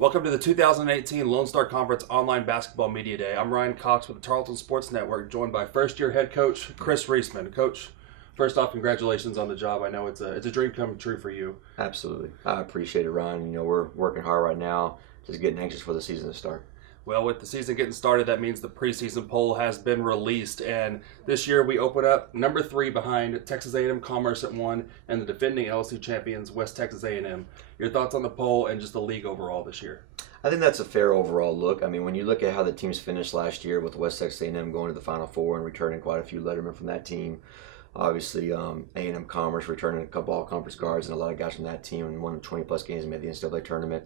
Welcome to the 2018 Lone Star Conference Online Basketball Media Day. I'm Ryan Cox with the Tarleton Sports Network, joined by first-year head coach Chris Reisman. Coach, first off, congratulations on the job. I know it's a dream come true for you. Absolutely. I appreciate it, Ryan. You know, we're working hard right now, just getting anxious for the season to start. Well, with the season getting started, that means the preseason poll has been released, and this year we open up number 3 behind Texas A&M Commerce at 1 and the defending LSC champions West Texas A&M. Your thoughts on the poll and just the league overall this year? I think that's a fair overall look. I mean, when you look at how the teams finished last year with West Texas A&M going to the Final Four and returning quite a few lettermen from that team, obviously A&M Commerce returning a couple all-conference guards and a lot of guys from that team and won 20-plus games and made the NCAA tournament.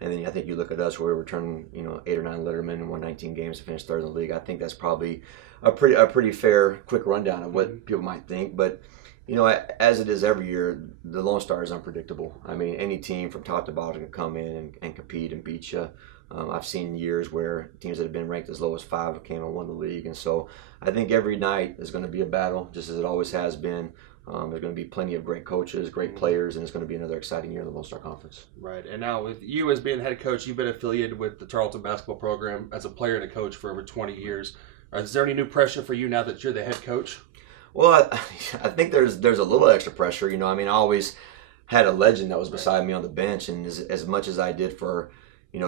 And then I think you look at us where we're returning, 8 or 9 lettermen and won 19 games to finish third in the league. I think that's probably a pretty fair, quick rundown of what people might think. But, as it is every year, the Lone Star is unpredictable. I mean, any team from top to bottom can come in and compete and beat you. I've seen years where teams that have been ranked as low as 5 came and won the league. And so I think every night is going to be a battle, just as it always has been. There's going to be plenty of great coaches, great players, and it's going to be another exciting year in the Lone Star Conference. Right. And now with you as being head coach, you've been affiliated with the Tarleton basketball program as a player and a coach for over 20 years. Is there any new pressure for you now that you're the head coach? Well, I think there's a little extra pressure. I always had a legend that was beside me on the bench, and as much as I did for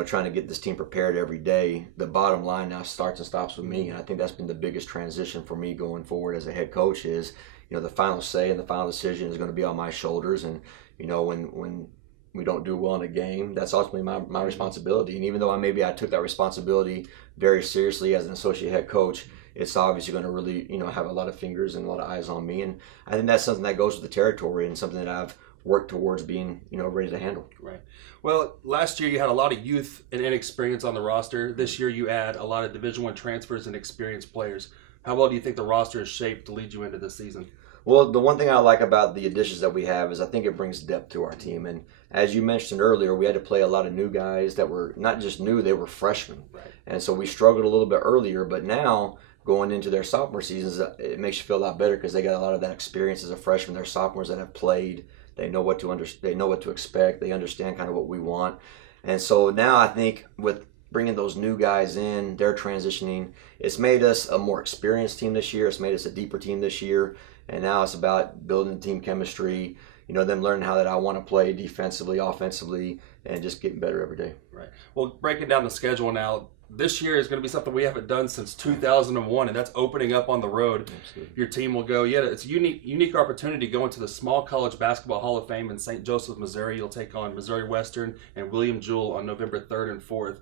trying to get this team prepared every day, the bottom line now starts and stops with me. And I think that's been the biggest transition for me going forward as a head coach is, the final say and the final decision is going to be on my shoulders. And, when we don't do well in a game, that's ultimately my responsibility. And even though I took that responsibility very seriously as an associate head coach, it's obviously going to really, have a lot of fingers and a lot of eyes on me. And I think that's something that goes with the territory and something that I've worked towards being, ready to handle. Right. Well, last year you had a lot of youth and inexperience on the roster. This year you add a lot of Division I transfers and experienced players. How well do you think the roster is shaped to lead you into this season? Well, the one thing I like about the additions that we have is I think it brings depth to our team. And as you mentioned earlier, we had to play a lot of new guys that were not just new, they were freshmen. Right. And so we struggled a little bit earlier, but now going into their sophomore seasons, it makes you feel a lot better because they got a lot of that experience as a freshman. They're sophomores that have played. They know what to they know what to expect. They understand kind of what we want. And so now I think with bringing those new guys in, they're transitioning. It's made us a more experienced team this year. It's made us a deeper team this year. And now it's about building team chemistry, them learning how that I want to play defensively, offensively, and just getting better every day. Right. Well, breaking down the schedule now, this year is going to be something we haven't done since 2001, and that's opening up on the road. Absolutely. Your team will go. Yeah, it's a unique opportunity going to the Small College Basketball Hall of Fame in St. Joseph, Missouri. You'll take on Missouri Western and William Jewell on November 3rd and 4th.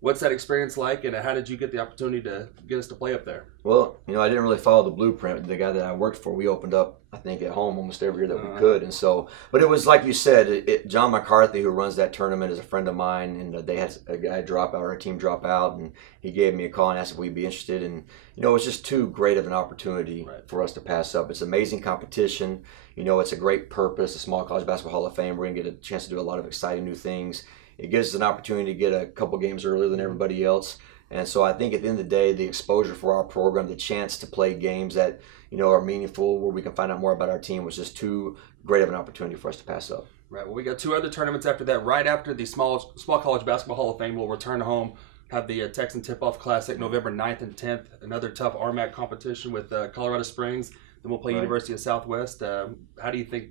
What's that experience like, and how did you get the opportunity to get us to play up there? Well, I didn't really follow the blueprint. The guy that I worked for, we opened up, I think, at home almost every year that we could. And so, but it was like you said, John McCarthy, who runs that tournament, is a friend of mine, and they had a guy drop out, or a team drop out, and he gave me a call and asked if we'd be interested. And, it was just too great of an opportunity for us to pass up. It's amazing competition. It's a great purpose, the Small College Basketball Hall of Fame. We're going to get a chance to do a lot of exciting new things. It gives us an opportunity to get a couple games earlier than everybody else. And so I think at the end of the day, the exposure for our program, the chance to play games that, are meaningful, where we can find out more about our team, was just too great of an opportunity for us to pass up. Right. Well, we got 2 other tournaments after that. Right after the Small College Basketball Hall of Fame, we'll return home, have the Texan Tip-Off Classic November 9th and 10th, another tough RMAC competition with Colorado Springs. Then we'll play University of Southwest. How do you think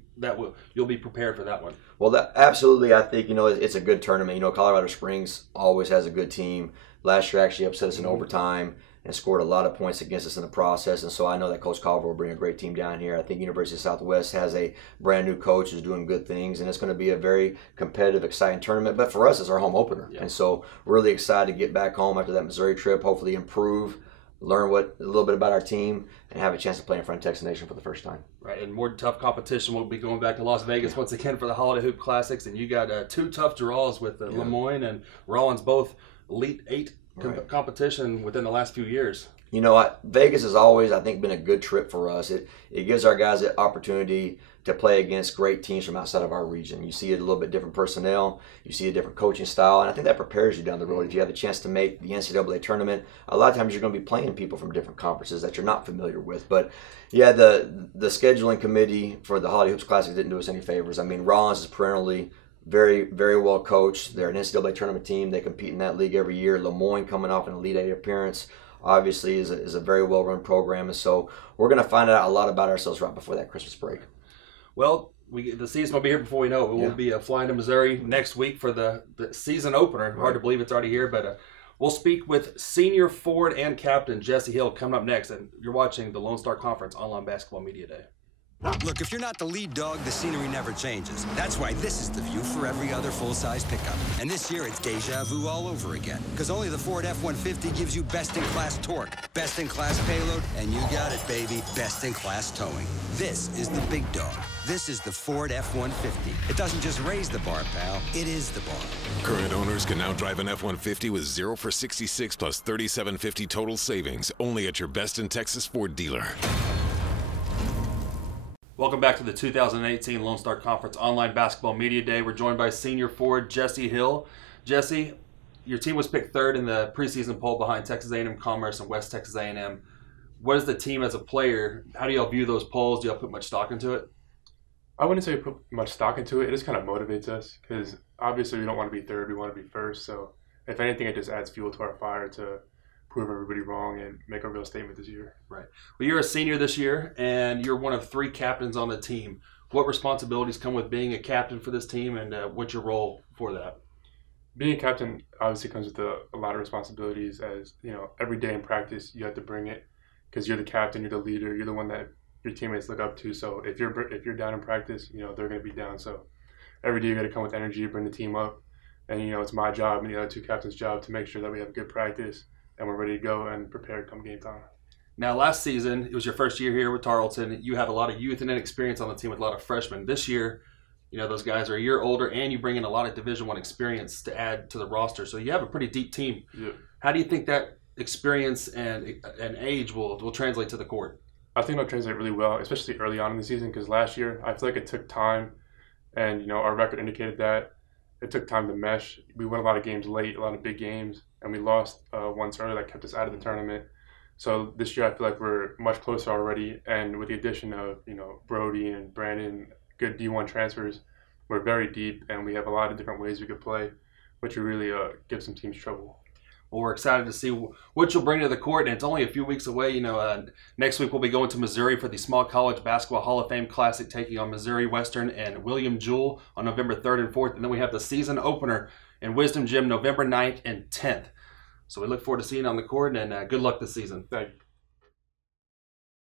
you'll be prepared for that one? Well, absolutely. I think, it's a good tournament. Colorado Springs always has a good team. Last year actually upset us in overtime and scored a lot of points against us in the process. And so I know that Coach Culver will bring a great team down here. I think University of Southwest has a brand new coach who's doing good things, and it's going to be a very competitive, exciting tournament. But for us, it's our home opener. Yeah. And so we're really excited to get back home after that Missouri trip, hopefully improve, learn a little bit about our team, and have a chance to play in front of Texas Nation for the first time. Right, and more tough competition. We'll be going back to Las Vegas once again for the Holiday Hoop Classics, and you got 2 tough draws with Lemoyne and Rollins, both Elite 8 competition within the last few years. Vegas has always, I think, been a good trip for us. It gives our guys the opportunity to play against great teams from outside of our region. You see a little bit different personnel, you see a different coaching style, and I think that prepares you down the road. If you have the chance to make the NCAA tournament, a lot of times you're going to be playing people from different conferences that you're not familiar with. But yeah, the scheduling committee for the Holiday Hoops Classic didn't do us any favors. I mean, Rollins is perennially very, very well coached. They're an NCAA tournament team. They compete in that league every year. Lemoyne coming off an Elite Eight appearance, obviously is a very well-run program. And so we're going to find out a lot about ourselves right before that Christmas break. Well, the season will be here before we know it. We'll be flying to Missouri next week for the season opener. Hard to believe it's already here, but we'll speak with senior forward and captain Jesse Hill coming up next. And you're watching the Lone Star Conference Online Basketball Media Day. Look, if you're not the lead dog, the scenery never changes. That's why this is the view for every other full-size pickup. And this year, it's deja vu all over again. Because only the Ford F-150 gives you best-in-class torque, best-in-class payload, and you got it, baby, best-in-class towing. This is the big dog. This is the Ford F-150. It doesn't just raise the bar, pal. It is the bar. Current owners can now drive an F-150 with 0 for 66 plus $3,750 total savings, only at your Best in Texas Ford dealer. Welcome back to the 2018 Lone Star Conference Online Basketball Media Day. We're joined by senior forward Jesse Hill. Jesse, your team was picked third in the preseason poll behind Texas A&M Commerce and West Texas A&M. What is the team as a player? How do y'all view those polls? Do y'all put much stock into it? I wouldn't say we put much stock into it. It just kind of motivates us because obviously we don't want to be third. We want to be first. So if anything, it just adds fuel to our fire to prove everybody wrong and make a real statement this year. Right. Well, you're a senior this year, and you're one of 3 captains on the team. What responsibilities come with being a captain for this team, and what's your role for that? Being a captain obviously comes with a lot of responsibilities. As you know, every day in practice you have to bring it because you're the captain, you're the leader, you're the one that your teammates look up to. So if you're down in practice, you know they're going to be down. So every day you got to come with energy, bring the team up, and you know it's my job and the other 2 captains' job to make sure that we have good practice and we're ready to go and prepared come game time. Now, last season, it was your first year here with Tarleton. You had a lot of youth and inexperience on the team with a lot of freshmen. This year, you know, those guys are a year older, and you bring in a lot of Division I experience to add to the roster. So you have a pretty deep team. Yeah. How do you think that experience and age will translate to the court? I think it'll translate really well, especially early on in the season, because last year I feel like it took time, and you know our record indicated that it took time to mesh. We won a lot of games late, a lot of big games, and we lost once early that kept us out of the tournament. So this year I feel like we're much closer already, and with the addition of Brody and Brandon, good D1 transfers, we're very deep, and we have a lot of different ways we could play, which will really give some teams trouble. Well, we're excited to see what you'll bring to the court, and it's only a few weeks away. You know, next week we'll be going to Missouri for the Small College Basketball Hall of Fame Classic, taking on Missouri Western and William Jewell on November 3rd and 4th. And then we have the season opener in Wisdom Gym November 9th and 10th. So we look forward to seeing you on the court, and good luck this season. Thank you.